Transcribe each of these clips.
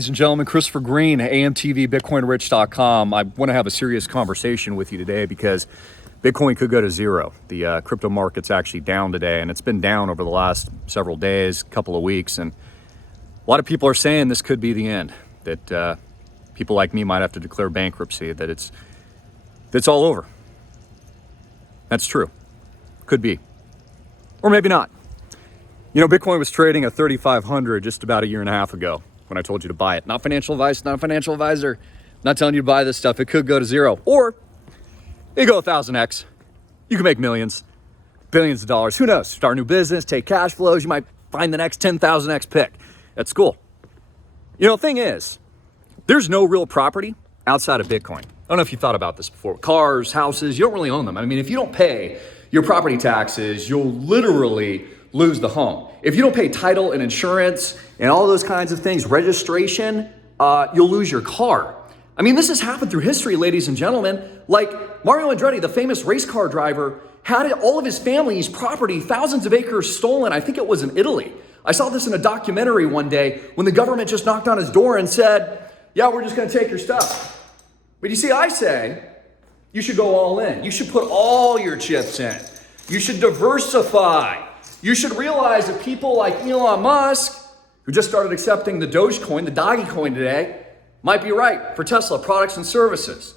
ladies and gentlemen. Christopher Greene, AMTV, BitcoinRich.com. I want to have a serious conversation with you today because Bitcoin could go to zero. The crypto market's actually down today, and it's been down over the last several days, couple of weeks. And a lot of people are saying this could be the end, that people like me might have to declare bankruptcy, that it's all over. That's true. Could be. Or maybe not. You know, Bitcoin was trading at 3,500 just about a year and a half ago when I told you to buy it. Not financial advice, not a financial advisor. Not telling you to buy this stuff. It could go to zero. Or it go 1,000x. You can make millions, billions of dollars. Who knows? Start a new business, take cash flows. You might find the next 10,000x pick. That's cool. You know, the thing is, there's no real property outside of Bitcoin. I don't know if you thought about this before. Cars, houses, you don't really own them. I mean, if you don't pay your property taxes, you'll literally lose the home. If you don't pay title and insurance and all those kinds of things, registration, you'll lose your car. I mean, this has happened through history, ladies and gentlemen. Like Mario Andretti, the famous race car driver, had all of his family's property, thousands of acres stolen. I think it was in Italy. I saw this in a documentary one day when the government just knocked on his door and said, yeah, we're just gonna take your stuff. But you see, I say, you should go all in. You should put all your chips in. You should diversify. You should realize that people like Elon Musk, who just started accepting the Dogecoin, the Doggy coin today, might be right for Tesla products and services.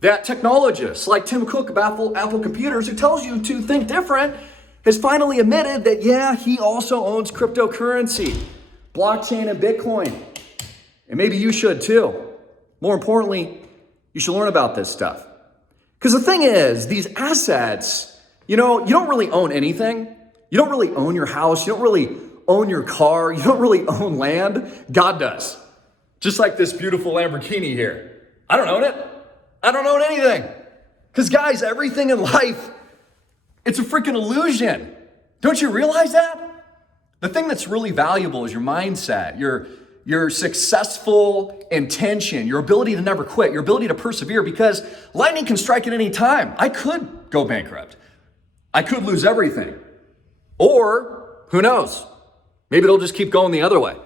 That technologists like Tim Cook of Apple Computers, who tells you to think different, has finally admitted that, yeah, he also owns cryptocurrency, blockchain and Bitcoin. And maybe you should too. More importantly, you should learn about this stuff. Because the thing is, these assets, you know, you don't really own anything. You don't really own your house. You don't really own your car. You don't really own land. God does. Just like this beautiful Lamborghini here. I don't own it. I don't own anything. Because guys, everything in life, it's a freaking illusion. Don't you realize that? The thing that's really valuable is your mindset, your successful intention, your ability to never quit, your ability to persevere, because lightning can strike at any time. I could go bankrupt. I could lose everything. Or, who knows? Maybe it'll just keep going the other way.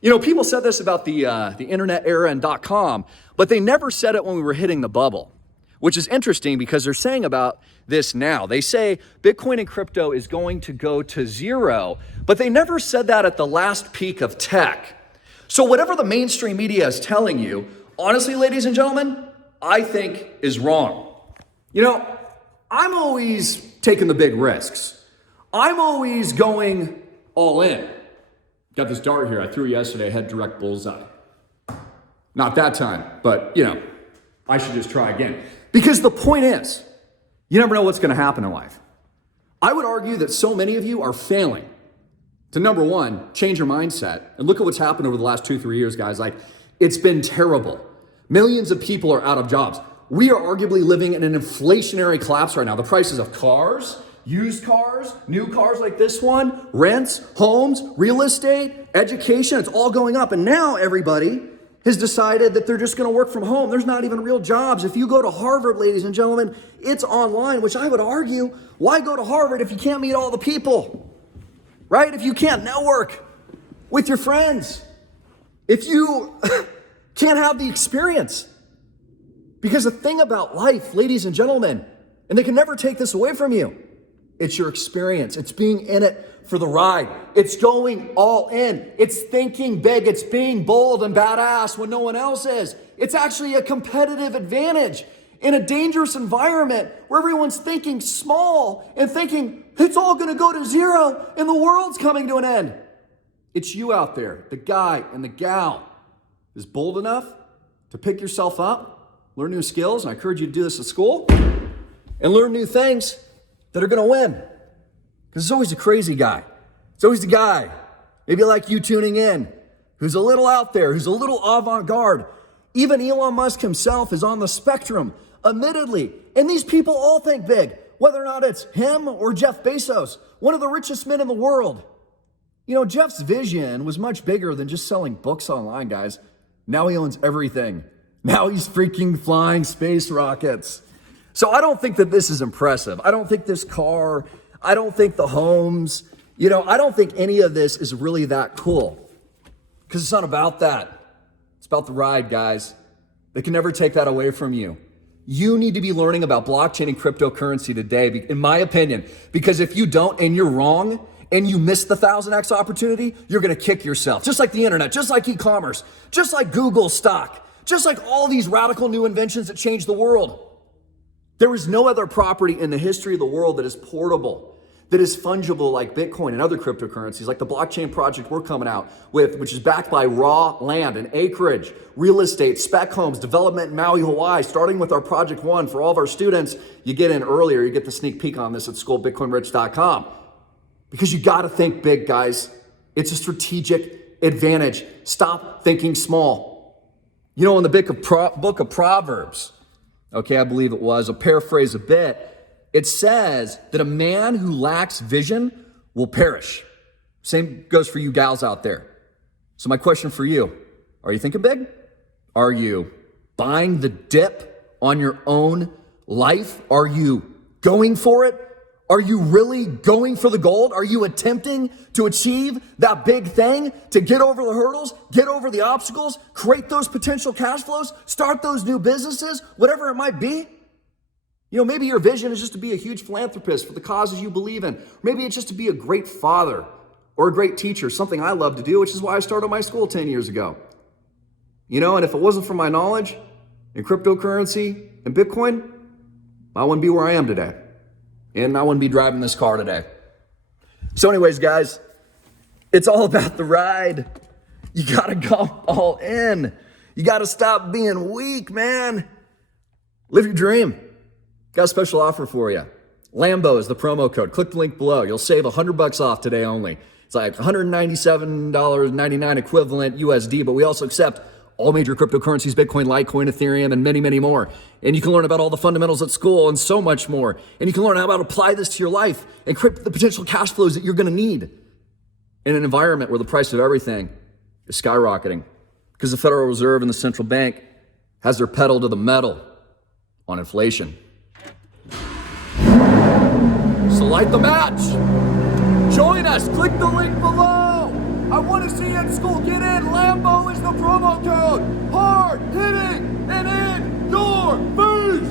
You know, people said this about the internet era and .com, but they never said it when we were hitting the bubble, which is interesting because they're saying about this now. They say Bitcoin and crypto is going to go to zero, but they never said that at the last peak of tech. So whatever the mainstream media is telling you, honestly, ladies and gentlemen, I think is wrong. You know, I'm always taking the big risks. I'm always going all in. Got this dart here I threw yesterday, had direct bullseye. Not that time, but you know, I should just try again. Because the point is, you never know what's gonna happen in life. I would argue that so many of you are failing to, number one, change your mindset. And look at what's happened over the last 2-3 years, guys. Like, it's been terrible. Millions of people are out of jobs. We are arguably living in an inflationary collapse right now. The prices of cars, used cars, new cars like this one, rents, homes, real estate, education, it's all going up. And now everybody has decided that they're just gonna work from home. There's not even real jobs. If you go to Harvard, ladies and gentlemen, it's online, which I would argue, why go to Harvard if you can't meet all the people? Right? If you can't network with your friends, if you can't have the experience. Because the thing about life, ladies and gentlemen, and they can never take this away from you, it's your experience. It's being in it for the ride. It's going all in. It's thinking big. It's being bold and badass when no one else is. It's actually a competitive advantage in a dangerous environment where everyone's thinking small and thinking it's all going to go to zero and the world's coming to an end. It's you out there, the guy and the gal, is bold enough to pick yourself up, learn new skills, and I encourage you to do this at school, and learn new things that are going to win. Because it's always a crazy guy. It's always the guy, maybe like you tuning in, who's a little out there, who's a little avant-garde. Even Elon Musk himself is on the spectrum, admittedly. And these people all think big, whether or not it's him or Jeff Bezos, one of the richest men in the world. You know, Jeff's vision was much bigger than just selling books online, guys. Now he owns everything. Now he's freaking flying space rockets. So I don't think that this is impressive. I don't think this car, I don't think the homes, I don't think any of this is really that cool. Because it's not about that. about the ride, guys. They can never take that away from you. You need to be learning about blockchain and cryptocurrency today, in my opinion, because if you don't and you're wrong and you miss the 1000x opportunity, you're gonna kick yourself. Just like the internet, just like e-commerce, just like Google stock, just like all these radical new inventions that change the world. There is no other property in the history of the world that is portable, that is fungible like Bitcoin and other cryptocurrencies, like the blockchain project we're coming out with, which is backed by raw land and acreage, real estate, spec homes, development in Maui, Hawaii, starting with our Project One. For all of our students, you get in earlier, you get the sneak peek on this at schoolbitcoinrich.com. Because you gotta think big, guys. It's a strategic advantage. Stop thinking small. You know, in the book of Proverbs, okay, I believe it was, I'll paraphrase a bit, it says that a man who lacks vision will perish. Same goes for you gals out there. So my question for you, are you thinking big? Are you buying the dip on your own life? Are you going for it? Are you really going for the gold? Are you attempting to achieve that big thing, to get over the hurdles, get over the obstacles, create those potential cash flows, start those new businesses, whatever it might be? You know, maybe your vision is just to be a huge philanthropist for the causes you believe in. Maybe it's just to be a great father or a great teacher, something I love to do, which is why I started my school 10 years ago. You know, and if it wasn't for my knowledge in cryptocurrency and Bitcoin, I wouldn't be where I am today. And I wouldn't be driving this car today. So anyways, guys, it's all about the ride. You gotta go all in. You gotta stop being weak, man. Live your dream. Got a special offer for you. Lambo is the promo code. Click the link below. You'll save $100 off today only. It's like $197.99 equivalent USD, but we also accept all major cryptocurrencies, Bitcoin, Litecoin, Ethereum, and many, many more. And you can learn about all the fundamentals at school and so much more. And you can learn how to apply this to your life and create the potential cash flows that you're gonna need in an environment where the price of everything is skyrocketing. Because the Federal Reserve and the central bank has their pedal to the metal on inflation. So light the match. Join us. Click the link below. I want to see you in school. Get in. Lambo is the promo code. Hard hitting and in your face.